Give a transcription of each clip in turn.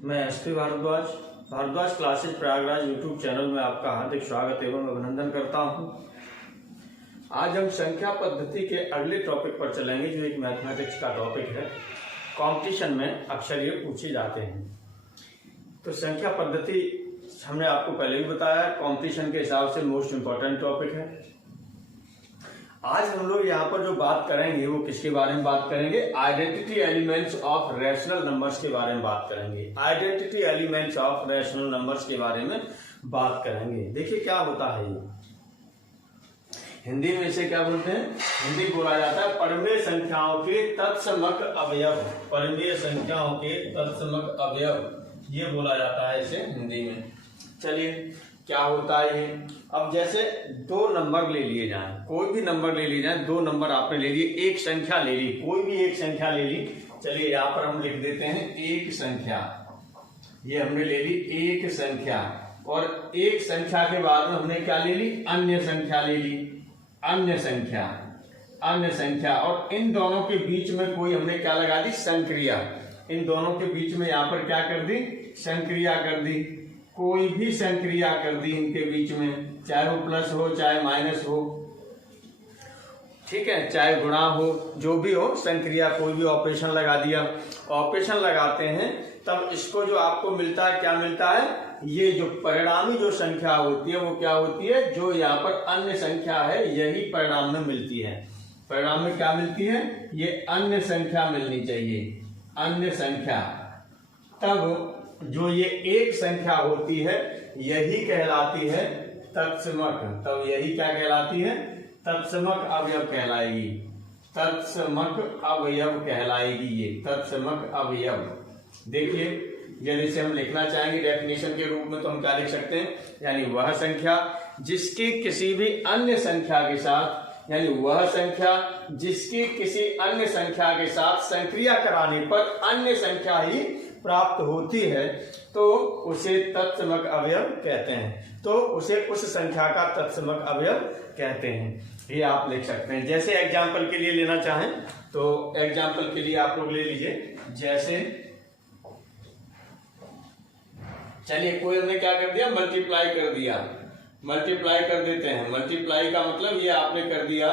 मैं SP Bhardwaj classes Prayagraj YouTube channel में आपका हार्दिक स्वागत एवं अभिनंदन करता हूं। आज हम संख्या पद्धति के अगले टॉपिक पर चलेंगे, जो एक मैथमेटिक्स का टॉपिक है। कंपटीशन में अक्सर ये पूछे जाते हैं। तो संख्या पद्धति हमने आपको पहले भी बताया, कंपटीशन के हिसाब से मोस्ट इम्पोर्टेंट टॉपिक है। आज हम लोग यहाँ पर जो बात करेंगे वो किसके बारे में बात करेंगे? Identity elements of rational numbers के बारे में बात करेंगे। Identity elements of rational numbers के बारे में बात करेंगे। देखिए क्या होता है ये, हिंदी में इसे क्या बोलते हैं? हिंदी बोला जाता है परिमेय संख्याओं के तत्समक अवयव। परिमेय संख्याओं के तत्समक अवयव, ये बोला जाता है इसे हिंदी में। चलिए क्या होता है ये? अब जैसे दो नंबर ले लिए जाएं, कोई भी नंबर ले लिए जाएं, दो नंबर आपने ले लिए, एक संख्या ले ली, कोई भी एक संख्या ले ली। चलिए यहाँ पर हम लिख देते हैं एक संख्या। ये हमने ले ली एक संख्या, और एक संख्या के बाद में हमने क्या ले ली? अन्य संख्या ले ली, अन्य संख्या, अन्य संख्या। और इन दोनों के बीच में कोई हमने क्या लगा दी? संक्रिया। इन दोनों के बीच में यहाँ पर क्या कर दी? संक्रिया कर दी। कोई भी संक्रिया कर दी इनके बीच में, चाहे वो प्लस हो चाहे माइनस हो, ठीक है, चाहे गुणा हो, जो भी हो, संक्रिया कोई भी ऑपरेशन लगा दिया। ऑपरेशन लगाते हैं तब इसको जो आपको मिलता है, क्या मिलता है? ये जो परिणामी जो संख्या होती है वो क्या होती है? जो यहाँ पर अन्य संख्या है, यही परिणाम में मिलती है। परिणाम में क्या मिलती है? ये अन्य संख्या मिलनी चाहिए, अन्य संख्या। तब जो ये एक संख्या होती है यही कहलाती है तत्समक। तब यही क्या कहलाती है? तत्समक अवयव कहलाएगी। तत्समक अवयव कहलाएगी ये, तत्समक अवयव। देखिए यदि इसे हम लिखना चाहेंगे डेफिनेशन के रूप में तो हम क्या लिख सकते हैं? यानी वह संख्या जिसकी किसी भी अन्य संख्या के साथ, यानी वह संख्या जिसकी किसी अन्य संख्या के साथ संक्रिया कराने पर अन्य संख्या ही प्राप्त होती है, तो उसे तत्समक अवयव कहते हैं। तो उसे उस संख्या का तत्समक अवयव कहते हैं। ये आप लिख सकते हैं। जैसे एग्जाम्पल के लिए लेना चाहें तो एग्जाम्पल के लिए आप लोग ले लीजिए। जैसे चलिए कोई हमने क्या कर दिया? मल्टीप्लाई कर दिया। मल्टीप्लाई कर देते हैं। मल्टीप्लाई का मतलब ये आपने कर दिया,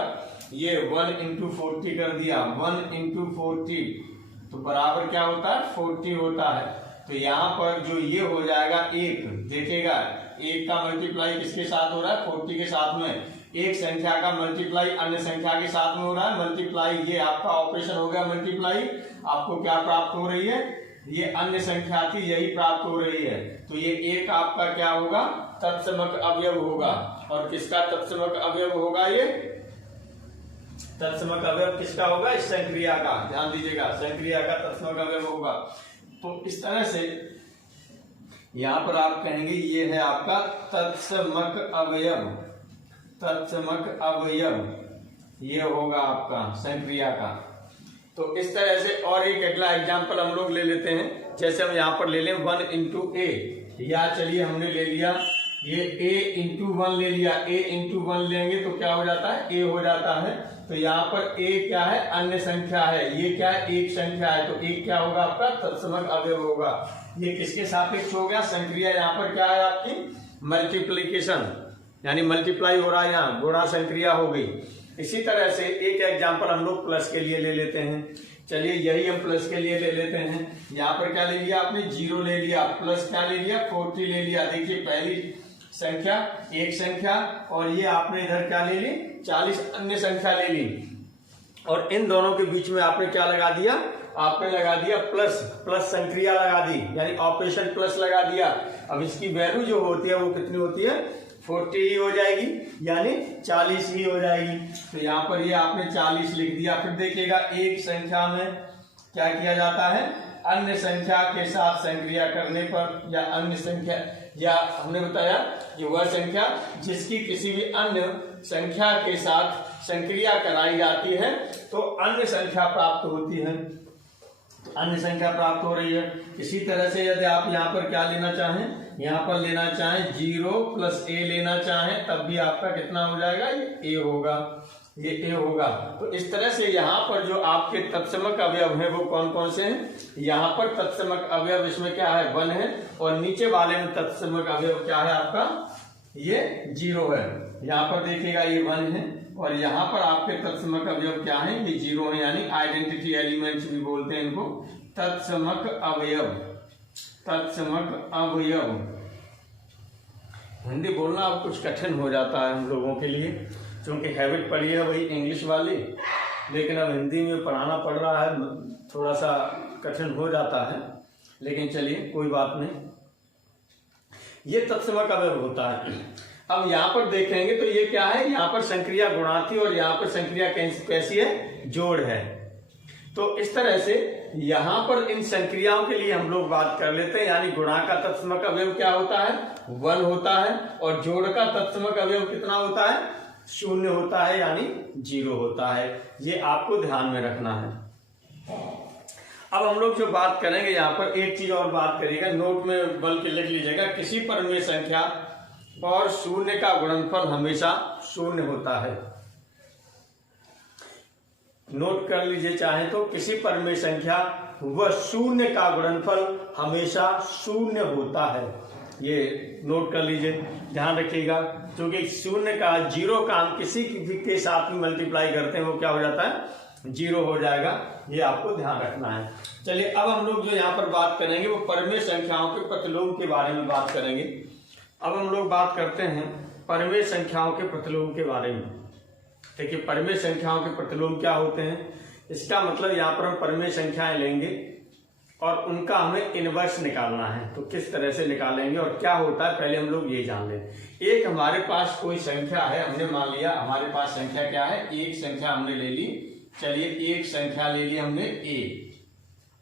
ये 1 into 40 कर दिया। 1 into 40 तो बराबर क्या होता है? 40 होता है। तो यहाँ पर जो ये हो जाएगा एक, देखिएगा एक का मल्टीप्लाई किसके साथ हो रहा है? 40 के साथ में। एक संख्या का मल्टीप्लाई अन्य संख्या के साथ में हो रहा है। मल्टीप्लाई, ये आपका ऑपरेशन हो गया मल्टीप्लाई। आपको क्या प्राप्त हो रही है? ये अन्य संख्या थी, यही प्राप्त हो रही है। तो ये एक आपका क्या होगा? तत्समक अवयव होगा। और किसका तत्समक अवयव होगा? ये तत्समक अवयव किसका होगा? इस संक्रिया का। ध्यान दीजिएगा, संक्रिया का तत्समक अवयव होगा। तो इस तरह से यहां पर आप कहेंगे ये है आपका तत्समक अवयव। तत्समक अवयव ये होगा आपका संक्रिया का। तो इस तरह से और एक अगला एग्जांपल हम लोग ले लेते हैं। जैसे हम यहाँ पर ले लें 1 into a, या चलिए हमने ले लिया ये a into 1 ले लिया। a into 1 लेंगे तो क्या हो जाता है? a हो जाता है। तो यहाँ पर a क्या है? अन्य संख्या है। ये क्या है? एक संख्या है। तो एक क्या होगा? आपका तत्समक अवयव होगा। ये किसके सापेक्ष हो गया? संक्रिया। यहाँ पर क्या है आपकी? मल्टीप्लीकेशन, यानी मल्टीप्लाई हो रहा है, यहाँ गुणा संक्रिया हो गई। इसी तरह से एक एग्जाम्पल हम लोग प्लस के लिए ले लेते हैं। चलिए यही हम प्लस के लिए ले लेते हैं। यहाँ पर क्या ले लिया आपने? 0 ले लिया। प्लस क्या ले लिया? 40 ले लिया। देखिए पहली संख्या एक संख्या, और ये आपने इधर क्या ले ली? 40 अन्य संख्या ले ली। और इन दोनों के बीच में आपने क्या लगा दिया? आपने लगा दिया प्लस। प्लस संक्रिया लगा दी, यानी ऑपरेशन प्लस लगा दिया। अब इसकी वैल्यू जो होती है वो कितनी होती है? 40 ही हो जाएगी, यानी 40 ही हो जाएगी। तो यहाँ पर ये आपने 40 लिख दिया। फिर देखिएगा एक संख्या में क्या किया जाता है? अन्य संख्या के साथ संक्रिया करने पर, या अन्य संख्या, या हमने बताया कि वह संख्या जिसकी किसी भी अन्य संख्या के साथ संक्रिया कराई जाती है तो अन्य संख्या प्राप्त होती है। तो अन्य संख्या प्राप्त हो रही है। इसी तरह से यदि आप यहाँ पर क्या लेना चाहें? यहाँ पर लेना चाहें 0 + a लेना चाहें, तब भी आपका कितना हो जाएगा? ये a होगा। ये ए होगा। तो इस तरह से यहाँ पर जो आपके तत्समक अवयव हैं वो कौन कौन से हैं? यहाँ पर तत्समक अवयव इसमें क्या है 1 है, और नीचे वाले में तत्समक अवयव क्या है आपका ये 0 है। यहाँ पर देखिएगा ये 1 है, और यहाँ पर आपके तत्समक अवयव क्या है ये 0 है, यानी आइडेंटिटी एलिमेंट्स भी बोलते हैं इनको। तत्समक अवयव, तत्समक अवयव। हिंदी बोलना अब कुछ कठिन हो जाता है हम लोगों के लिए, क्योंकि हैबिट पड़ी है वही इंग्लिश वाली, लेकिन अब हिंदी में पढ़ाना पड़ रहा है, थोड़ा सा कठिन हो जाता है, लेकिन चलिए कोई बात नहीं। ये तत्समक अवयव होता है। अब यहाँ पर देखेंगे तो ये क्या है, यहाँ पर संक्रिया गुणार्थी और यहाँ पर संक्रिया कैसी है, जोड़ है। तो इस तरह से यहाँ पर इन संक्रियाओं के लिए हम लोग बात कर लेते हैं, यानी गुणा का तत्समक अवयव क्या होता है 1 होता है, और जोड़ का तत्समक अवयव कितना होता है 0 होता है, यानी 0 होता है। ये आपको ध्यान में रखना है। अब हम लोग जो बात करेंगे यहाँ पर एक चीज और बात करिएगा, नोट में बल के लिख लीजिएगा। किसी परिमेय संख्या और 0 का गुणनफल हमेशा 0 होता है। नोट कर लीजिए चाहे तो, किसी परिमेय संख्या व 0 का गुणनफल हमेशा 0 होता है। ये नोट कर लीजिए, ध्यान रखिएगा, क्योंकि 0 का 0 का हम किसी भी के साथ में मल्टीप्लाई करते हैं वो क्या हो जाता है 0 हो जाएगा। ये आपको ध्यान रखना है। चलिए अब हम लोग जो यहाँ पर बात करेंगे वो परिमेय संख्याओं के प्रतिलोम के बारे में बात करेंगे। अब हम लोग बात करते हैं परिमेय संख्याओं के प्रतिलोम के बारे में। देखिए परिमेय संख्याओं के प्रतिलोम क्या होते हैं, इसका मतलब यहाँ पर हम परिमेय संख्याएं लेंगे और उनका हमें इनवर्स निकालना है। तो किस तरह से निकालेंगे और क्या होता है पहले हम लोग ये जान लें। एक हमारे पास कोई संख्या है, हमने मान लिया हमारे पास संख्या क्या है, एक संख्या हमने ले ली। चलिए एक संख्या ले ली हमने ए,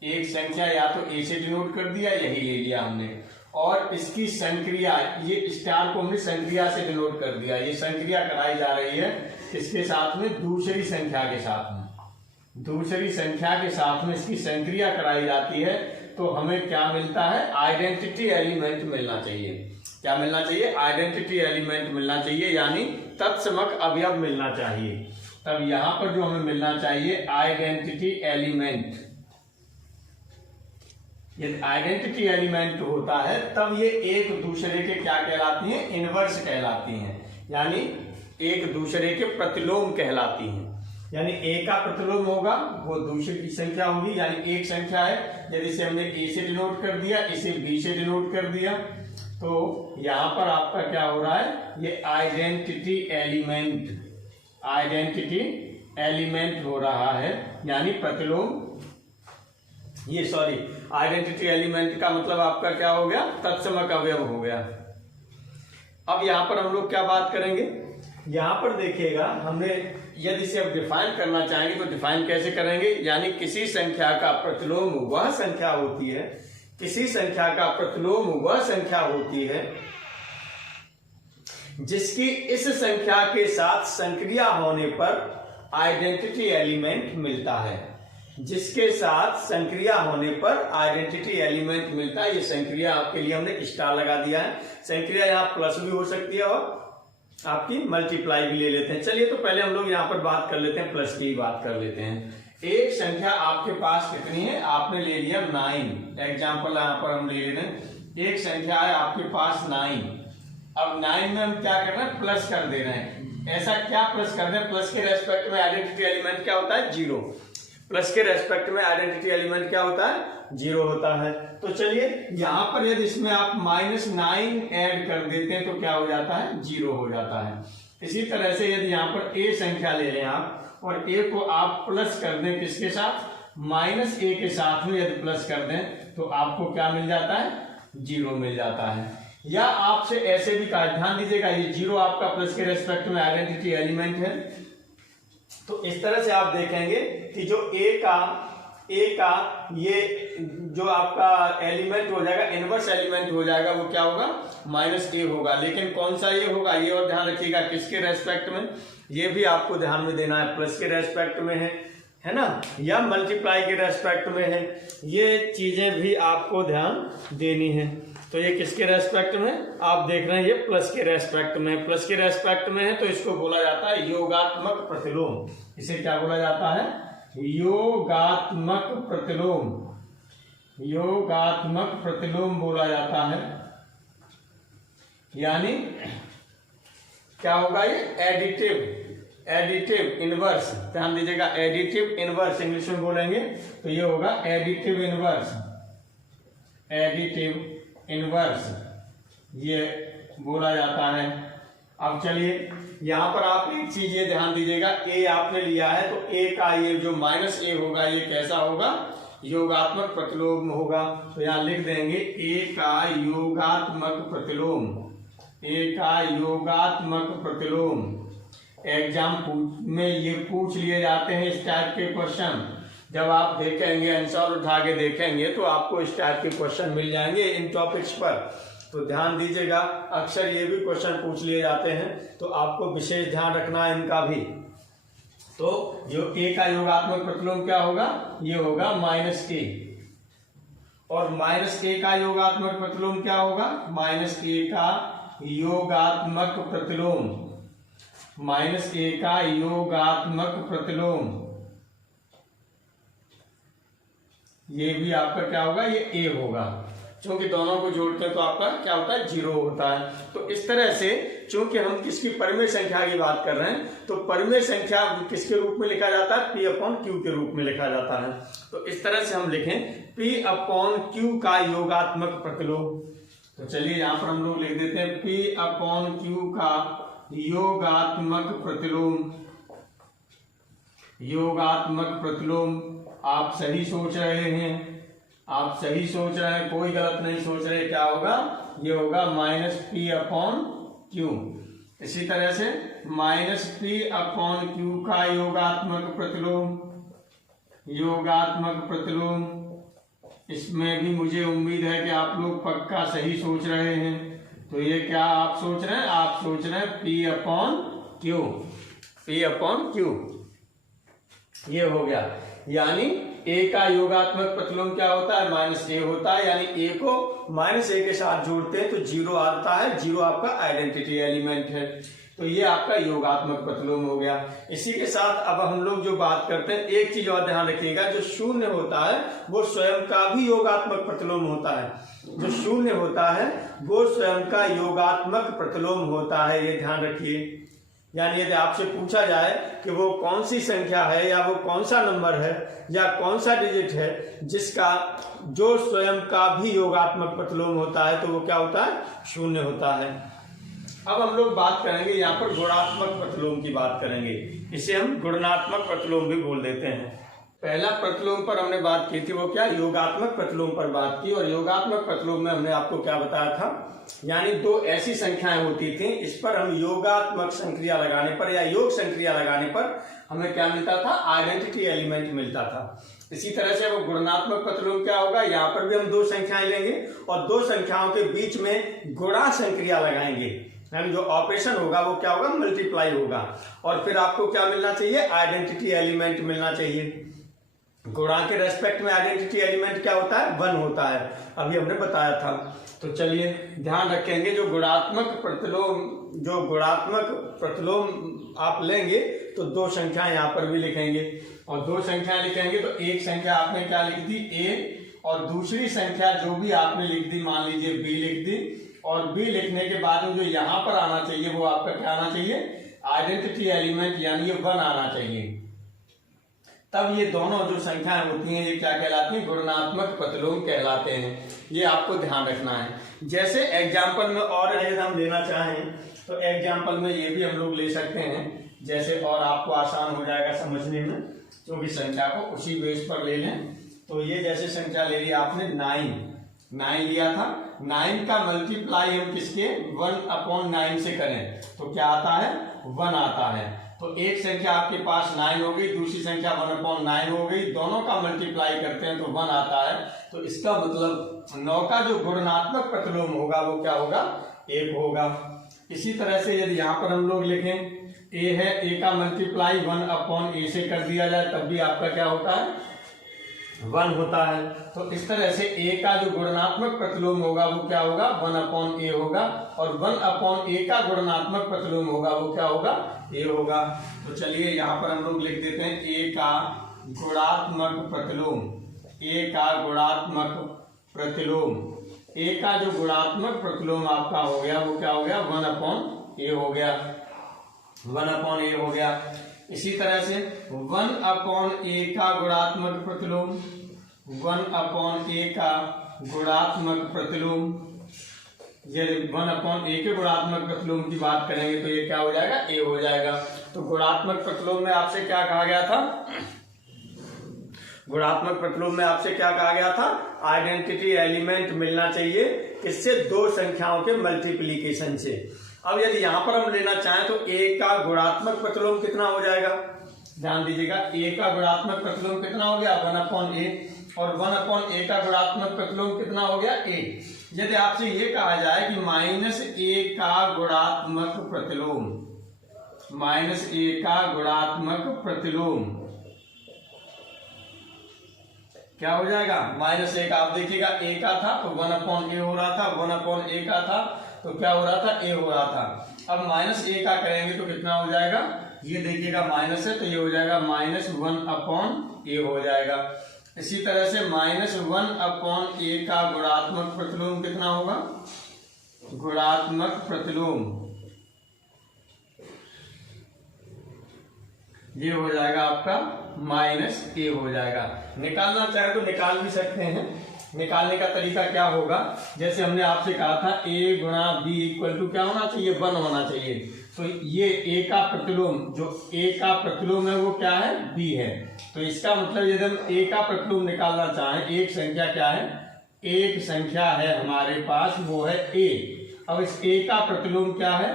एक संख्या या तो ए से डिनोट कर दिया, यही ले लिया हमने, और इसकी संक्रिया, ये स्टार को हमने संक्रिया से डिनोट कर दिया। ये संक्रिया कराई जा रही है किसके साथ में, दूसरी संख्या के साथ में। दूसरी संख्या के साथ में इसकी संक्रिया कराई जाती है, तो हमें क्या मिलता है, आइडेंटिटी एलिमेंट मिलना चाहिए। क्या मिलना चाहिए, आइडेंटिटी एलिमेंट मिलना चाहिए, यानी तत्समक अवयव मिलना चाहिए। तब यहां पर जो हमें मिलना चाहिए आइडेंटिटी एलिमेंट, ये आइडेंटिटी एलिमेंट होता है तब ये एक दूसरे के क्या कहलाती हैं, इनवर्स कहलाती हैं, यानी एक दूसरे के प्रतिलोम कहलाती हैं। यानी ए का प्रतिलोम होगा वो दूसरे की संख्या होगी, यानी एक संख्या है, यदि इसे हमने ए से डिनोट कर दिया, इसे बी से डिनोट कर दिया, तो यहां पर आपका क्या हो रहा है, ये आइडेंटिटी एलिमेंट, आइडेंटिटी एलिमेंट हो रहा है, यानी प्रतिलोम, ये सॉरी आइडेंटिटी एलिमेंट का मतलब आपका क्या हो गया, तत्समक अवयव हो गया। अब यहां पर हम लोग क्या बात करेंगे, यहां पर देखिएगा हमने यदि इसे अब डिफाइन करना चाहेंगे तो डिफाइन कैसे करेंगे, यानी किसी संख्या का प्रतिलोम वह संख्या होती है, किसी संख्या का प्रतिलोम वह संख्या होती है जिसकी इस संख्या के साथ संक्रिया होने पर आइडेंटिटी एलिमेंट मिलता है। जिसके साथ संक्रिया होने पर आइडेंटिटी एलिमेंट मिलता है। ये संक्रिया आपके लिए हमने स्टार लगा दिया है। संक्रिया यहाँ प्लस भी हो सकती है और आपकी मल्टीप्लाई भी ले लेते हैं। चलिए तो पहले हम लोग यहाँ पर बात कर लेते हैं, प्लस की बात कर लेते हैं। एक संख्या आपके पास कितनी है, आपने ले लिया 9, एग्जाम्पल यहाँ पर हम ले लेते हैं। एक संख्या है आपके पास 9, अब 9 में हम क्या कर रहे हैं, प्लस कर दे रहे हैं। ऐसा क्या प्लस कर रहे हैं, प्लस के रेस्पेक्ट में आइडेंटिटी एलिमेंट क्या होता है, 0। प्लस के रेस्पेक्ट में आइडेंटिटी एलिमेंट क्या होता है, 0 होता है। तो चलिए यहाँ पर यदि इसमें आप -9 ऐड कर देते हैं तो क्या हो जाता है, 0 हो जाता है। इसी तरह से यदि यहाँ पर a संख्या ले लें आप और a को आप प्लस कर दें किसके साथ, -a के साथ में यदि प्लस कर दें तो आपको क्या मिल जाता है, 0 मिल जाता है। या आपसे ऐसे भी कहा, ध्यान दीजिएगा ये 0 आपका प्लस के रेस्पेक्ट में आइडेंटिटी एलिमेंट है। तो इस तरह से आप देखेंगे कि जो a का ये जो आपका एलिमेंट हो जाएगा, इनवर्स एलिमेंट हो जाएगा, वो क्या होगा, -a होगा। लेकिन कौन सा ये होगा, ये और ध्यान रखिएगा किसके रेस्पेक्ट में, ये भी आपको ध्यान में देना है, प्लस के रेस्पेक्ट में है है ना, या मल्टीप्लाई के रेस्पेक्ट में है। ये चीजें भी आपको ध्यान देनी है। तो ये किसके रेस्पेक्ट में आप देख रहे हैं, ये प्लस के रेस्पेक्ट में, प्लस के रेस्पेक्ट में है तो इसको बोला जाता है योगात्मक प्रतिलोम। इसे क्या बोला जाता है, योगात्मक प्रतिलोम, योगात्मक प्रतिलोम बोला जाता है। यानी क्या होगा, ये एडिटिव, एडिटिव इनवर्स, ध्यान दीजिएगा, एडिटिव इनवर्स इंग्लिश में बोलेंगे तो ये होगा एडिटिव इनवर्स, एडिटिव इनवर्स ये बोला जाता है। अब चलिए यहां पर आप एक चीज ये ध्यान दीजिएगा, ए आपने लिया है तो ए का ये जो माइनस ए होगा ये कैसा होगा, योगात्मक प्रतिलोम होगा। तो यहां लिख देंगे ए का योगात्मक प्रतिलोम, ए का योगात्मक प्रतिलोम। एग्जाम में ये पूछ लिए जाते हैं इस टाइप के क्वेश्चन। जब आप देखेंगे आंसर उठा के देखेंगे तो आपको इस टाइप के क्वेश्चन मिल जाएंगे इन टॉपिक्स पर। तो ध्यान दीजिएगा, अक्सर ये भी क्वेश्चन पूछ लिए जाते हैं तो आपको विशेष ध्यान रखना है इनका भी। तो जो ए का योगात्मक प्रतिलोम क्या होगा, ये होगा माइनस ए, और माइनस ए का योगात्मक प्रतिलोम क्या होगा, माइनस ए का योगात्मक प्रतिलोम, माइनस ए का योगात्मक प्रतिलोम, ये भी आपका क्या होगा, ये ए होगा। क्योंकि दोनों को जोड़ते हैं तो आपका क्या होता है, जीरो होता है। तो इस तरह से चूंकि हम किसकी परिमेय संख्या की बात कर रहे हैं तो परिमेय संख्या किसके रूप में लिखा जाता है, पी अपॉन क्यू के रूप में लिखा जाता है। तो इस तरह से हम लिखें पी अपॉन क्यू का योगात्मक प्रतिलोम। तो चलिए यहाँ पर हम लोग लिख देते हैं पी अपॉन क्यू का योगात्मक प्रतिलोम, योगात्मक प्रतिलोम। आप सही सोच रहे हैं, आप सही सोच रहे हैं, कोई गलत नहीं सोच रहे। क्या होगा, ये होगा माइनस पी अपॉन क्यू। इसी तरह से माइनस पी अपॉन क्यू का योगात्मक प्रतिलोम, योगात्मक प्रतिलोम। इसमें भी मुझे उम्मीद है कि आप लोग पक्का सही सोच रहे हैं। तो ये क्या आप सोच रहे हैं, आप सोच रहे हैं P upon Q, P upon Q, ये हो गया। यानी ए का योगात्मक प्रतिलोम क्या होता है, माइनस ए होता है। यानी ए को माइनस ए के साथ जोड़ते हैं तो जीरो आता है, जीरो आपका आइडेंटिटी एलिमेंट है। तो ये आपका योगात्मक प्रतिलोम हो गया। इसी के साथ अब हम लोग जो बात करते हैं, एक चीज और ध्यान रखिएगा, जो शून्य होता है वो स्वयं का भी योगात्मक प्रतिलोम होता है। जो शून्य होता है वो स्वयं का योगात्मक प्रतिलोम होता है, ये ध्यान रखिए। यानी यदि आपसे पूछा जाए कि वो कौन सी संख्या है या वो कौन सा नंबर है या कौन सा डिजिट है जिसका जो स्वयं का भी योगात्मक प्रतिलोम होता है, तो वो क्या होता है, शून्य होता है। अब हम लोग बात करेंगे यहाँ पर गुणात्मक प्रतिलोम की बात करेंगे। इसे हम गुणात्मक प्रतिलोम भी बोल देते हैं। पहला प्रतिलोम पर हमने बात की थी, वो क्या, योगात्मक प्रतिलोम पर बात की। और योगात्मक प्रतिलोम में हमने आपको क्या बताया था, यानी दो ऐसी संख्याएं होती थी, इस पर हम योगात्मक संक्रिया लगाने पर या योग संक्रिया लगाने पर हमें क्या मिलता था, आइडेंटिटी एलिमेंट मिलता था। इसी तरह से वो गुणात्मक प्रतिलोम क्या होगा, यहाँ पर भी हम दो संख्याएं लेंगे और दो संख्याओं के बीच में गुणा संक्रिया लगाएंगे। यानी जो ऑपरेशन होगा वो क्या होगा, मल्टीप्लाई होगा। और फिर आपको क्या मिलना चाहिए, आइडेंटिटी एलिमेंट मिलना चाहिए। गुणा के रेस्पेक्ट में आइडेंटिटी एलिमेंट क्या होता है, 1 होता है, अभी हमने बताया था। तो चलिए ध्यान रखेंगे, जो गुणात्मक प्रतिलोम आप लेंगे तो दो संख्या यहाँ पर भी लिखेंगे। और दो संख्या लिखेंगे तो एक संख्या आपने क्या लिख दी, ए, और दूसरी संख्या जो भी आपने लिख दी, मान लीजिए बी लिख दी। और बी लिखने के बाद में जो यहाँ पर आना चाहिए वो आपका क्या आना चाहिए, आइडेंटिटी एलिमेंट, यानी ये 1 आना चाहिए। तब ये दोनों जो संख्याएं होती हैं ये क्या कहलाती हैं, गुणात्मक प्रतिलोम कहलाते हैं। ये आपको ध्यान रखना है। जैसे एग्जाम्पल में और यदि हम लेना चाहें तो एग्जाम्पल में ये भी हम लोग ले सकते हैं, जैसे और आपको आसान हो जाएगा समझने में, क्योंकि संख्या को उसी बेस पर ले लें। तो ये जैसे संख्या ले ली आपने 9 लिया था, 9 का मल्टीप्लाई हम किसके, 1/9 से करें तो क्या आता है, 1 आता है। तो एक संख्या आपके पास 9 हो गई, दूसरी संख्या 1/9 हो गई, दोनों का मल्टीप्लाई करते हैं तो 1 आता है। तो इसका मतलब 9 का जो गुणात्मक प्रतिलोम होगा वो क्या होगा, 1 होगा। इसी तरह से यदि यहाँ पर हम लोग लिखें ए है, ए का मल्टीप्लाई 1/a से कर दिया जाए तब भी आपका क्या होता है, 1 होता है। तो इस तरह से a का जो गुणनात्मक प्रतिलोम होगा वो क्या होगा, 1/a होगा, और 1/a का गुणनात्मक प्रतिलोम होगा वो क्या होगा, a होगा। तो चलिए यहाँ पर हम लोग लिख देते हैं a का गुणात्मक प्रतिलोम, a का गुणात्मक प्रतिलोम, a का जो गुणात्मक प्रतिलोम आपका हो गया वो क्या हो गया, 1/a हो गया, 1/a हो गया। इसी तरह से 1/a का गुणात्मक प्रतिलोम, 1/a का गुणात्मक प्रतिलोम, ये 1/a के गुणात्मक प्रतिलोम की बात करेंगे तो ये क्या हो जाएगा, a हो जाएगा। तो गुणात्मक प्रतिलोम में आपसे क्या कहा गया था, गुणात्मक प्रतिलोम में आपसे क्या कहा गया था, आइडेंटिटी एलिमेंट मिलना चाहिए किससे, दो संख्याओं के मल्टीप्लीकेशन से। अब यदि यहां पर हम लेना चाहें तो a का गुणात्मक प्रतिलोम कितना हो जाएगा, ध्यान दीजिएगा, a का गुणात्मक प्रतिलोम कितना हो गया, 1/a, और 1/a का गुणात्मक प्रतिलोम कितना हो गया, a। यदि आपसे ये कहा जाए कि -a का गुणात्मक प्रतिलोम, -a का गुणात्मक प्रतिलोम क्या हो जाएगा, -a का, आप देखिएगा a का था तो 1/a हो रहा था, 1/a का था तो क्या हो रहा था, a हो रहा था। अब -a का करेंगे तो कितना हो जाएगा, ये देखिएगा माइनस है तो ये हो जाएगा -1/a हो जाएगा। इसी तरह से -1/a का गुणात्मक प्रतिलोम कितना होगा, गुणात्मक प्रतिलोम ये हो जाएगा आपका -a हो जाएगा। निकालना चाहे तो निकाल भी सकते हैं, निकालने का तरीका क्या होगा, जैसे हमने आपसे कहा था a गुणा b इक्वल टू क्या होना चाहिए, 1 होना चाहिए। तो ये a का प्रतिलोम, जो a का प्रतिलोम है वो क्या है, b है। तो इसका मतलब यदि हम a का प्रतिलोम निकालना चाहें, एक संख्या क्या है, एक संख्या है हमारे पास वो है a। अब इस a का प्रतिलोम क्या है,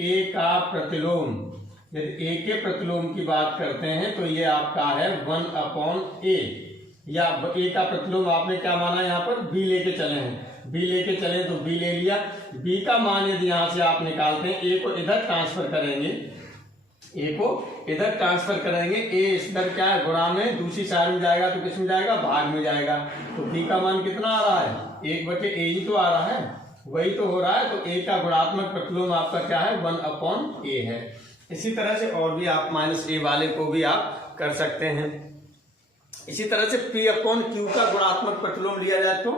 a का प्रतिलोम, यदि a के प्रतिलोम की बात करते हैं तो ये आपका है 1/a, या a का प्रतिलोम आपने क्या माना, यहाँ पर b लेके चले हैं, b लेके चले तो b ले लिया, b का मान यदि यहाँ से आप निकालते हैं, a को इधर ट्रांसफर करेंगे, a को इधर ट्रांसफर करेंगे, a इधर क्या है गुणा में, दूसरी साइड में जाएगा तो किस में जाएगा, भाग में जाएगा। तो b का मान कितना आ रहा है, 1/a ही तो आ रहा है, वही तो हो रहा है। तो a का गुणात्मक प्रतिलोम आपका क्या है, 1/a है। इसी तरह से और भी आप -a वाले को भी आप कर सकते हैं। इसी तरह से P/Q का गुणात्मक प्रतिलोम लिया जाए तो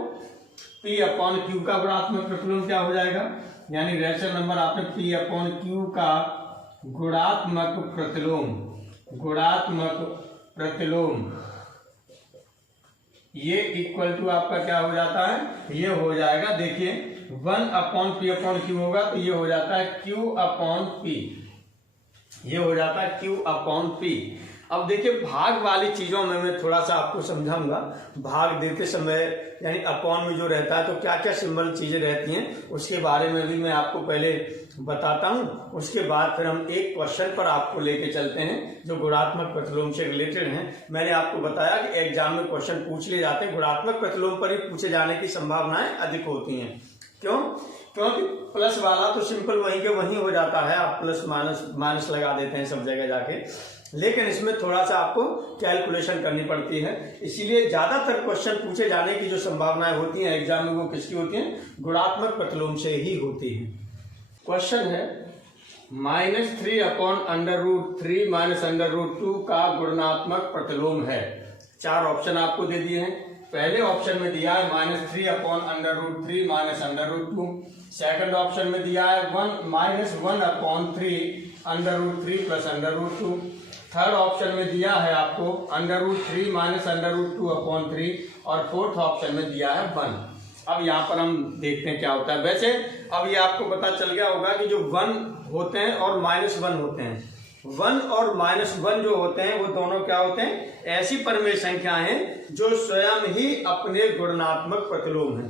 P/Q का गुणात्मक प्रतिलोम क्या हो जाएगा, यानी रेशनल नंबर आपने P/Q का गुणात्मक प्रतिलोम, गुणात्मक प्रतिलोम ये इक्वल टू आपका क्या हो जाता है, ये हो जाएगा, देखिए 1/P/Q होगा तो ये हो जाता है Q/P, ये हो जाता है Q/P। अब देखिए भाग वाली चीजों में मैं थोड़ा सा आपको समझाऊंगा, भाग देते समय यानी अपॉन में जो रहता है तो क्या क्या सिंबल चीजें रहती हैं उसके बारे में भी मैं आपको पहले बताता हूं। उसके बाद फिर हम एक क्वेश्चन पर आपको लेके चलते हैं जो गुणात्मक प्रतिलोम से रिलेटेड है। मैंने आपको बताया कि एग्जाम में क्वेश्चन पूछ लिए जाते हैं, गुणात्मक प्रतिलोम पर ही पूछे जाने की संभावनाएं अधिक होती हैं। क्यों, क्योंकि प्लस वाला तो सिंपल वहीं के वहीं हो जाता है, आप प्लस माइनस लगा देते हैं सब जगह जाके, लेकिन इसमें थोड़ा सा आपको कैलकुलेशन करनी पड़ती है। इसीलिए ज्यादातर क्वेश्चन पूछे जाने की जो संभावनाएं होती हैं एग्जाम में वो किसकी होती हैं, गुणात्मक प्रतिलोम से ही होती है। क्वेश्चन है -3/√3 -√2 का गुणात्मक प्रतिलोम है। 4 ऑप्शन आपको दे दिए हैं। पहले ऑप्शन में दिया है -3/√3 -√2, सेकंड ऑप्शन में दिया है -1/3 √3 +√2, थर्ड ऑप्शन में दिया है आपको √3 -√2/3 और फोर्थ ऑप्शन में दिया है 1। अब यहाँ पर हम देखते हैं क्या होता है। वैसे अब ये आपको पता चल गया होगा कि जो 1 होते हैं और -1 होते हैं, 1 और -1 जो होते हैं वो दोनों क्या होते हैं, ऐसी परिमेय संख्याएं हैं जो स्वयं ही अपने गुणात्मक प्रतिलोम हैं।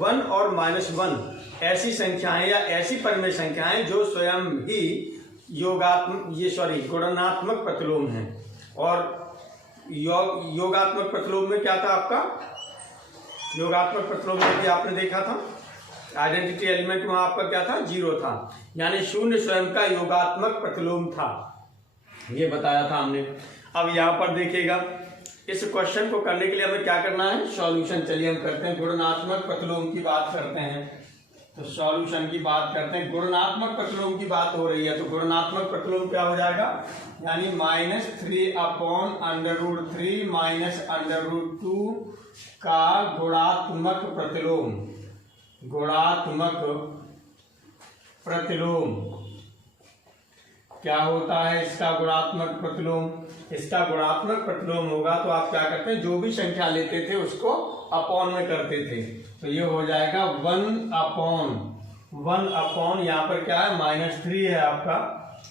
1 और -1 ऐसी संख्याएं या ऐसी परिमेय संख्याएं जो स्वयं ही गुणात्मक प्रतिलोम है। और योगात्मक प्रतिलोम में क्या था आपका, योगात्मक प्रतिलोम में भी आपने देखा था आइडेंटिटी एलिमेंट वहां आपका क्या था, 0 था, यानी शून्य स्वयं का योगात्मक प्रतिलोम था, ये बताया था हमने। अब यहाँ पर देखिएगा, इस क्वेश्चन को करने के लिए हमें क्या करना है, सॉल्यूशन। चलिए हम करते हैं, गुणनात्मक प्रतिलोम की बात करते हैं, तो सॉल्यूशन की बात करते हैं। गुणनात्मक प्रतिलोम की बात हो रही है, तो गुणनात्मक प्रतिलोम क्या हो जाएगा, यानी -3/√3 -√2 का गुणात्मक प्रतिलोम, गुणात्मक प्रतिलोम क्या होता है, इसका गुणात्मक प्रतिलोम। इसका गुणात्मक प्रतिलोम होगा तो आप क्या करते हैं, जो भी संख्या लेते थे उसको अपॉन में करते थे, तो ये हो जाएगा 1/1 यहाँ पर क्या है, -3 है आपका,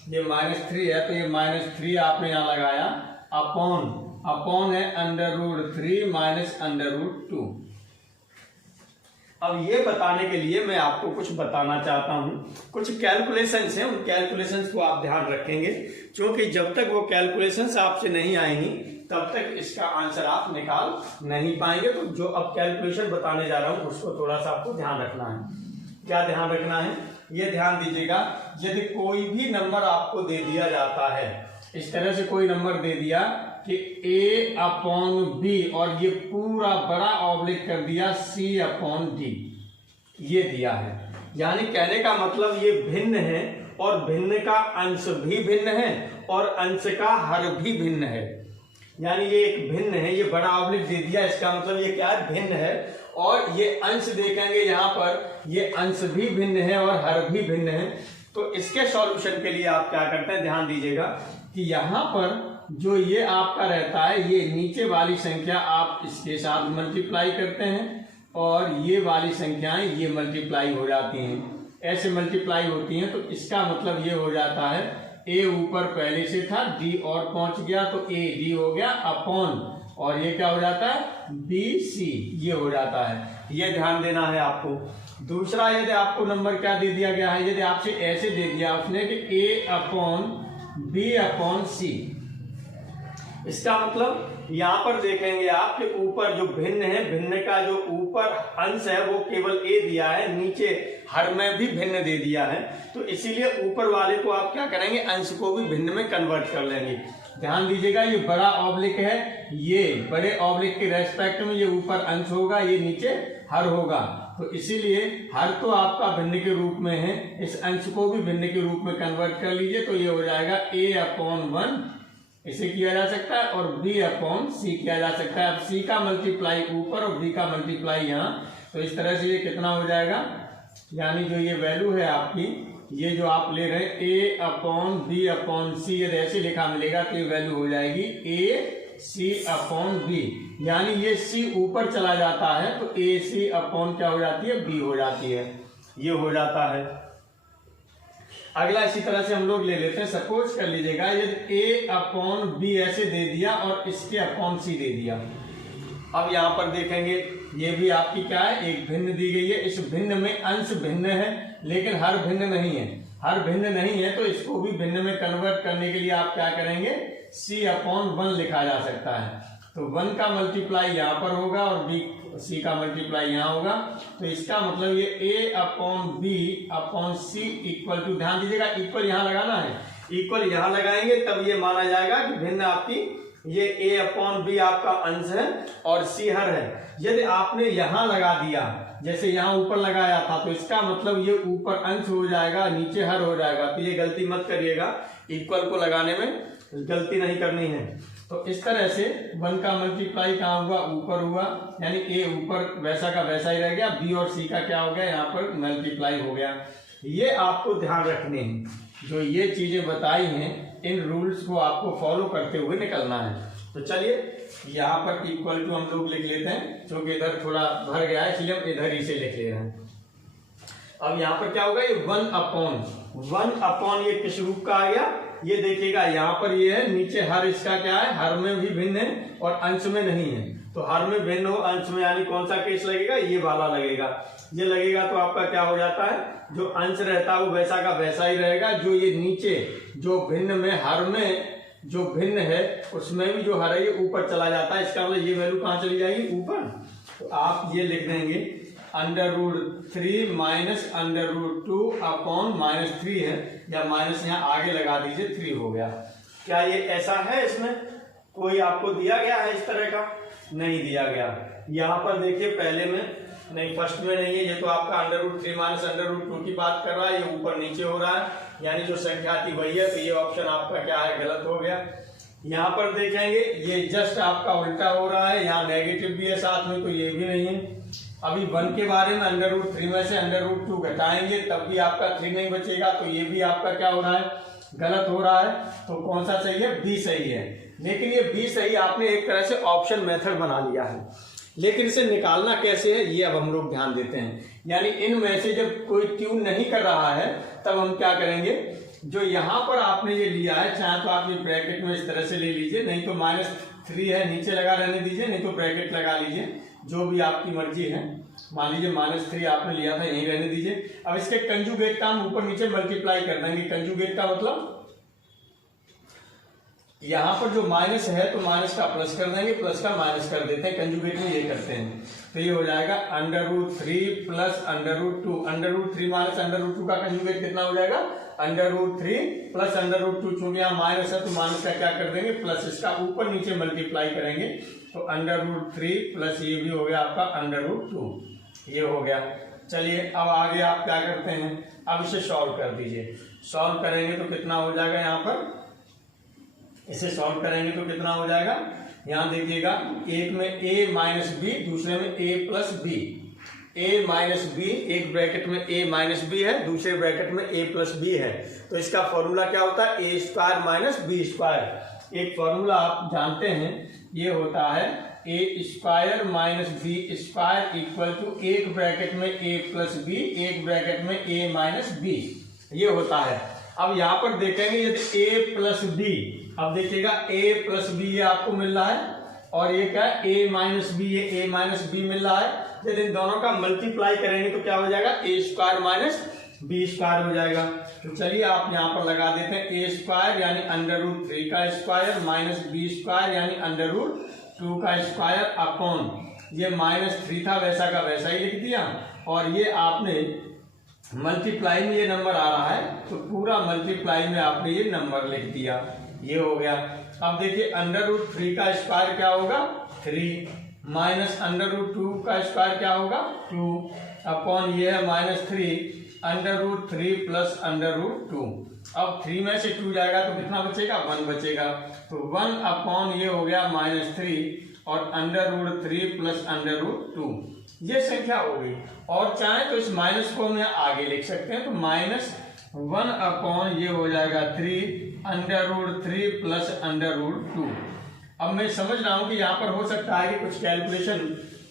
ये -3 है, तो ये -3 आपने यहाँ लगाया, अपॉन है √3 -√2। अब ये बताने के लिए मैं आपको कुछ बताना चाहता हूं, कुछ कैलकुलेशंस हैं, उन कैलकुलेशंस को आप ध्यान रखेंगे, क्योंकि जब तक वो कैलकुलेशंस आपसे नहीं आएंगी तब तक इसका आंसर आप निकाल नहीं पाएंगे। तो जो अब कैलकुलेशन बताने जा रहा हूं उसको थोड़ा सा आपको ध्यान रखना है। क्या ध्यान रखना है, ये ध्यान दीजिएगा, यदि कोई भी नंबर आपको दे दिया जाता है, इस तरह से कोई नंबर दे दिया कि A/B और ये पूरा बड़ा ऑब्लिक कर दिया C/D, ये दिया है, यानी कहने का मतलब ये भिन्न है और भिन्न का अंश भी भिन्न है और अंश का हर भी भिन्न है, यानी ये एक भिन्न है, ये बड़ा ऑब्लिक दे दिया, इसका मतलब ये क्या है, भिन्न है। और ये अंश देखेंगे यहाँ पर, ये अंश भी भिन्न है और हर भी भिन्न है। तो इसके सॉल्यूशन के लिए आप क्या करते हैं, ध्यान दीजिएगा कि यहाँ पर जो ये आपका रहता है, ये नीचे वाली संख्या आप इसके साथ मल्टीप्लाई करते हैं और ये वाली संख्याएं ये मल्टीप्लाई हो जाती हैं, ऐसे मल्टीप्लाई होती हैं। तो इसका मतलब ये हो जाता है, ए ऊपर पहले से था, डी और पहुंच गया तो ए डी हो गया अपॉन, और ये क्या हो जाता है, बी सी, ये हो जाता है, ये ध्यान देना है आपको। दूसरा, यदि आपको नंबर क्या दे दिया गया है, यदि आपसे ऐसे दे दिया उसने कि A/B/C, इसका मतलब यहां पर देखेंगे आप कि ऊपर जो भिन्न है, भिन्न का जो ऊपर अंश है वो केवल A दिया है, नीचे हर में भी भिन्न दे दिया है, तो इसीलिए ऊपर वाले को आप क्या करेंगे, अंश को भी भिन्न में कन्वर्ट कर लेंगे। ध्यान दीजिएगा, ये बड़ा ऑब्लिक है, ये बड़े ऑब्लिक के रेस्पेक्ट में ये ऊपर अंश होगा, ये नीचे हर होगा, तो इसीलिए हर तो आपका भिन्न के रूप में है, इस अंश को भी भिन्न के रूप में कन्वर्ट कर लीजिए, तो ये हो जाएगा A/1, इसे किया जा सकता है, और B/C किया जा सकता है। अब C का मल्टीप्लाई ऊपर और B का मल्टीप्लाई यहाँ, तो इस तरह से ये कितना हो जाएगा, यानी जो ये वैल्यू है आपकी, ये जो आप ले रहे हैं A/B/C, यदि ऐसे लिखा मिलेगा तो ये वैल्यू हो जाएगी AC/B, यानी ये C ऊपर चला जाता है तो AC क्या हो जाती है, B हो जाती है, ये हो जाता है। अगला इसी तरह से हम लोग ले लेते हैं, सपोज कर लीजिएगा यदि A/B ऐसे दे दिया और इसके अपॉन C दे दिया। अब यहाँ पर देखेंगे, ये भी आपकी क्या है, एक भिन्न दी गई है, इस भिन्न में अंश भिन्न है लेकिन हर भिन्न नहीं है, हर भिन्न नहीं है, तो इसको भी भिन्न में कन्वर्ट करने के लिए आप क्या करेंगे, C/1 लिखा जा सकता है, तो 1 का मल्टीप्लाई यहाँ पर होगा और C का मल्टीप्लाई यहाँ होगा, तो इसका मतलब ये A/B/C इक्वल टू, ध्यान दीजिएगा इक्वल यहाँ लगाना है, इक्वल यहाँ लगाएंगे तब ये माना जाएगा कि भिन्न आपकी ये A/B आपका अंश है और C हर है। यदि आपने यहाँ लगा दिया, जैसे यहाँ ऊपर लगाया था, तो इसका मतलब ये ऊपर अंश हो जाएगा, नीचे हर हो जाएगा, तो ये गलती मत करिएगा, इक्वल को लगाने में गलती नहीं करनी है। तो इस तरह से 1 का मल्टीप्लाई कहाँ हुआ, ऊपर हुआ, यानी A ऊपर वैसा का वैसा ही रह गया, B और C का क्या हो गया, यहाँ पर मल्टीप्लाई हो गया। ये आपको ध्यान रखने हैं, जो ये चीजें बताई हैं, इन रूल्स को आपको फॉलो करते हुए निकलना है। तो चलिए यहाँ पर इक्वल टू हम लोग लिख लेते हैं, क्योंकि इधर थोड़ा भर गया है इसलिए हम इधर ही से लिख ले रहे हैं। अब यहाँ पर क्या होगा, ये 1/1 ये किस रूप का आ गया, ये देखिएगा यहाँ पर ये है, नीचे हर इसका क्या है, हर में भी भिन्न है और अंश में नहीं है, तो हर में भिन्न हो अंश में, यानी कौन सा केस लगेगा, ये वाला लगेगा, ये लगेगा तो आपका क्या हो जाता है, जो अंश रहता है वो वैसा का वैसा ही रहेगा, जो ये नीचे जो भिन्न में हर में जो भिन्न है उसमें भी जो हर है ये ऊपर चला जाता है, इसका मतलब ये वैल्यू कहाँ चली जाएगी, ऊपर, तो आप ये लिख देंगे। √3 माइनस √2 अपॉन -3 है, या माइनस यहाँ आगे लगा दीजिए 3 हो गया। क्या ये ऐसा है? इसमें कोई आपको दिया गया है इस तरह का? नहीं दिया गया। यहाँ पर देखिए पहले में नहीं, फर्स्ट में नहीं है, ये तो आपका √3 माइनस √2 की बात कर रहा है, ये ऊपर नीचे हो रहा है, यानी जो संख्या थी वही है, तो ये ऑप्शन आपका क्या है? गलत हो गया। यहाँ पर देखेंगे ये जस्ट आपका उल्टा हो रहा है, यहाँ नेगेटिव भी है साथ में, तो ये भी नहीं है। अभी 1 के बारे में √3 में से √2 घटाएंगे तब भी आपका 3 नहीं बचेगा, तो ये भी आपका क्या हो रहा है? गलत हो रहा है। तो कौन सा सही है? बी सही है। लेकिन ये बी सही आपने एक तरह से ऑप्शन मेथड बना लिया है, लेकिन इसे निकालना कैसे है ये अब हम लोग ध्यान देते हैं। यानी इनमें से जब कोई ट्यून नहीं कर रहा है तब हम क्या करेंगे, जो यहाँ पर आपने ये लिया है, चाहे तो आप ये ब्रैकेट में इस तरह से ले लीजिए, नहीं तो -3 है नीचे लगा रहने दीजिए, नहीं तो ब्रैकेट लगा लीजिए, जो भी आपकी मर्जी है। मान लीजिए -3 आपने लिया था, यहीं रहने दीजिए। अब इसके कंजुगेट का हम ऊपर नीचे मल्टीप्लाई कर देंगे। कंजुगेट का मतलब यहाँ पर जो माइनस है तो माइनस का प्लस कर देंगे, प्लस का माइनस कर देते हैं, कंजुगेट में ये करते हैं। तो ये हो जाएगा √3 प्लस √2। √3 माइनस √2 का कंजुगेट कितना हो जाएगा? √3 प्लस √2। चूंकि यहाँ माइनस है तो माइनस का क्या कर देंगे? प्लस, इसका ऊपर नीचे मल्टीप्लाई करेंगे तो √3 प्लस ये भी हो गया आपका √2, ये हो गया। चलिए अब आगे आप क्या करते हैं, अब इसे सॉल्व कर दीजिए। सॉल्व करेंगे तो कितना हो जाएगा? यहाँ पर इसे सॉल्व करेंगे तो कितना हो जाएगा? यहाँ देखिएगा, एक में a माइनस बी, दूसरे में a plus B. a minus B, एक ब्रैकेट में a माइनस बी है, दूसरे ब्रैकेट में a प्लस बी है। तो इसका फॉर्मूला क्या होता है? a² minus b²। एक फॉर्मूला आप जानते हैं, ये होता है a² minus b² equal to एक ब्रैकेट में a प्लस बी, एक ब्रैकेट में a माइनस बी, ये होता है। अब यहाँ पर देखेंगे यदि a प्लस बी, अब देखिएगा a प्लस बी ये आपको मिल रहा है, और ये क्या है? a माइनस बी, ये a माइनस बी मिल रहा है। यदि इन दोनों का मल्टीप्लाई करेंगे तो क्या हो जाएगा? a² माइनस b² हो जाएगा। तो चलिए आप यहाँ पर लगा देते हैं a² यानी √3 का स्क्वायर माइनस b² यानी √2 का स्क्वायर अपॉन, ये -3 था वैसा का वैसा ही लिख दिया, और ये आपने मल्टीप्लाई में ये नंबर आ रहा है तो पूरा मल्टीप्लाई में आपने ये नंबर लिख दिया, ये हो गया। अब देखिए √3 का स्क्वायर क्या होगा? 3 माइनस √2 का स्क्वायर क्या होगा? 2 अपॉन ये है -3 √3 प्लस √2। अब 3 में से 2 जाएगा तो कितना बचेगा? 1 बचेगा। तो 1 अपॉन ये हो गया -3 और √3 प्लस √2, ये संख्या हो गई। और चाहे तो इस माइनस को हम आगे लिख सकते हैं, तो -1 अपॉन ये हो जाएगा 3 √3 प्लस √2। अब मैं समझ रहा हूं कि यहाँ पर हो सकता है कि कुछ कैलकुलेशन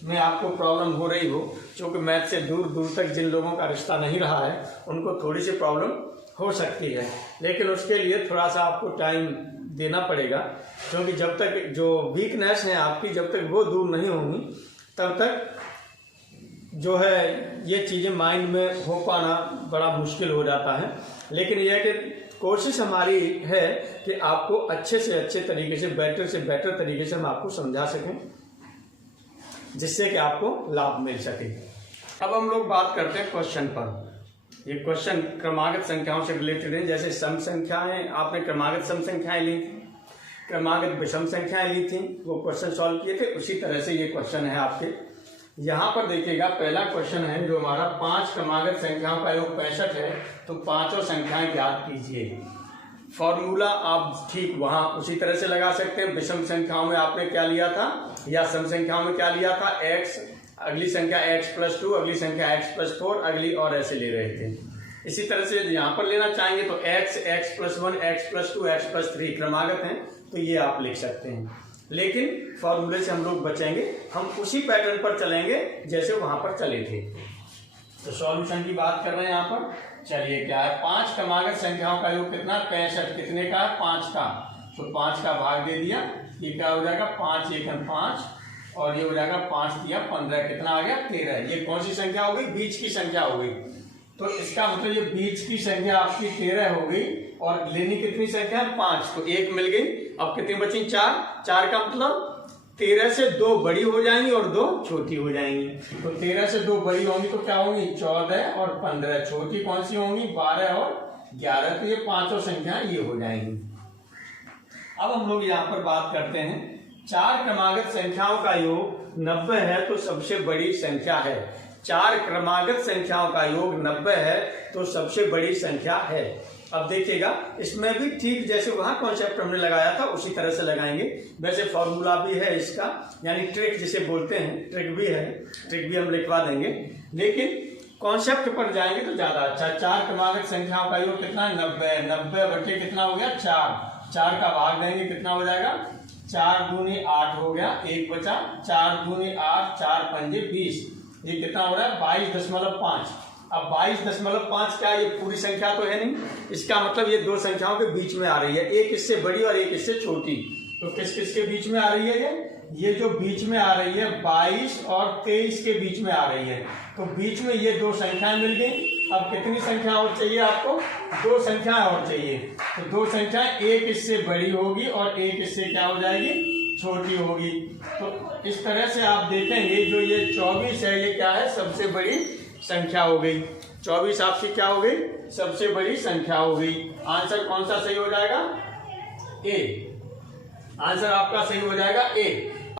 में आपको प्रॉब्लम हो रही हो, क्योंकि मैथ से दूर दूर तक जिन लोगों का रिश्ता नहीं रहा है उनको थोड़ी सी प्रॉब्लम हो सकती है, लेकिन उसके लिए थोड़ा सा आपको टाइम देना पड़ेगा, क्योंकि जब तक जो वीकनेस है आपकी, जब तक वो दूर नहीं होंगी तब तक जो है ये चीज़ें माइंड में हो पाना बड़ा मुश्किल हो जाता है। लेकिन यह कि कोशिश हमारी है कि आपको अच्छे से अच्छे तरीके से बेटर तरीके से हम आपको समझा सकें, जिससे कि आपको लाभ मिल सके। अब हम लोग बात करते हैं क्वेश्चन पर। ये क्वेश्चन क्रमागत संख्याओं से रिलेटेड है। जैसे सम संख्याएं, आपने क्रमागत सम संख्याएं ली थी, क्रमागत विषम संख्याएं ली थी, वो क्वेश्चन सॉल्व किए थे, उसी तरह से ये क्वेश्चन है आपके। यहाँ पर देखिएगा पहला क्वेश्चन है जो हमारा 5 क्रमागत संख्याओं का योग 65 है, तो पांचों संख्याएं ज्ञात कीजिए। फॉर्मूला आप ठीक वहां उसी तरह से लगा सकते हैं। विषम संख्याओं में आपने क्या लिया था, या सम संख्याओं में क्या लिया था? x, अगली संख्या x+2, अगली संख्या x+4, अगली और ऐसे ले रहे थे। इसी तरह से यहाँ पर लेना चाहेंगे तो x, x+1, x+2, x+3 क्रमागत हैं, तो ये आप लिख सकते हैं। लेकिन फॉर्मूले से हम लोग बचेंगे, हम उसी पैटर्न पर चलेंगे जैसे वहां पर चले थे। तो सॉल्यूशन की बात कर रहे हैं यहाँ पर। चलिए क्या है, 5 क्रमागत संख्याओं का योग कितना? 65। कितने का? 5 का। तो 5 का भाग दे दिया, ये क्या हो जाएगा? 5 एकम 5, और ये हो जाएगा 5 तिया 15। कितना आ गया? 13। ये कौन सी संख्या हो गई? बीच की संख्या हो गई। तो इसका मतलब ये बीच की संख्या आपकी 13 हो गई, और लेनी कितनी संख्या? 5। तो 1 मिल गई। अब कितनी बची? 4। 4 का मतलब 13 से 2 बड़ी हो जाएंगी और 2 छोटी हो जाएंगी। तो 13 से 2 बड़ी होंगी तो क्या होंगी 14 और 15, छोटी कौन सी होंगी 12 और 11। तो ये पांचों संख्या ये हो जाएंगी। अब हम लोग यहाँ पर बात करते हैं, 4 क्रमागत संख्याओं का योग 90 है तो सबसे बड़ी संख्या है। 4 क्रमागत संख्याओं का योग 90 है तो सबसे बड़ी संख्या है। अब देखिएगा, इसमें भी ठीक जैसे वहां कॉन्सेप्ट हमने लगाया था उसी तरह से लगाएंगे। वैसे फॉर्मूला भी है इसका, यानी ट्रिक जिसे बोलते हैं, ट्रिक भी है, ट्रिक भी हम लिखवा देंगे, लेकिन कॉन्सेप्ट पर जाएंगे तो ज्यादा अच्छा। 4 क्रमागत संख्याओं का योग कितना है 90, 90 बटे कितना हो गया 4, 4 का भाग देंगे कितना हो जाएगा 4 दूनी 8 हो गया, 1 बचा, 4 दूनी 8, 4 पंजे 20, ये कितना हो रहा है 22.5। अब 22.5 क्या, ये पूरी संख्या तो है नहीं, इसका मतलब ये दो संख्याओं के बीच में आ रही है, एक इससे बड़ी और एक इससे छोटी। तो किस किस के बीच में आ रही है ये जो बीच में आ रही है 22 और 23 के बीच में आ रही है। तो बीच में ये दो संख्याएं मिल गई। अब कितनी संख्या और चाहिए आपको, 2 संख्याएं और चाहिए। तो 2 संख्याएं, एक इससे बड़ी होगी और एक इससे क्या हो जाएगी छोटी होगी। तो इस तरह से आप देखेंगे जो ये 24 है ये क्या है सबसे बड़ी संख्या हो गई। 24 आपकी क्या हो गई सबसे बड़ी संख्या हो गई। आंसर कौन सा सही हो जाएगा ए, आंसर आपका सही हो जाएगा ए।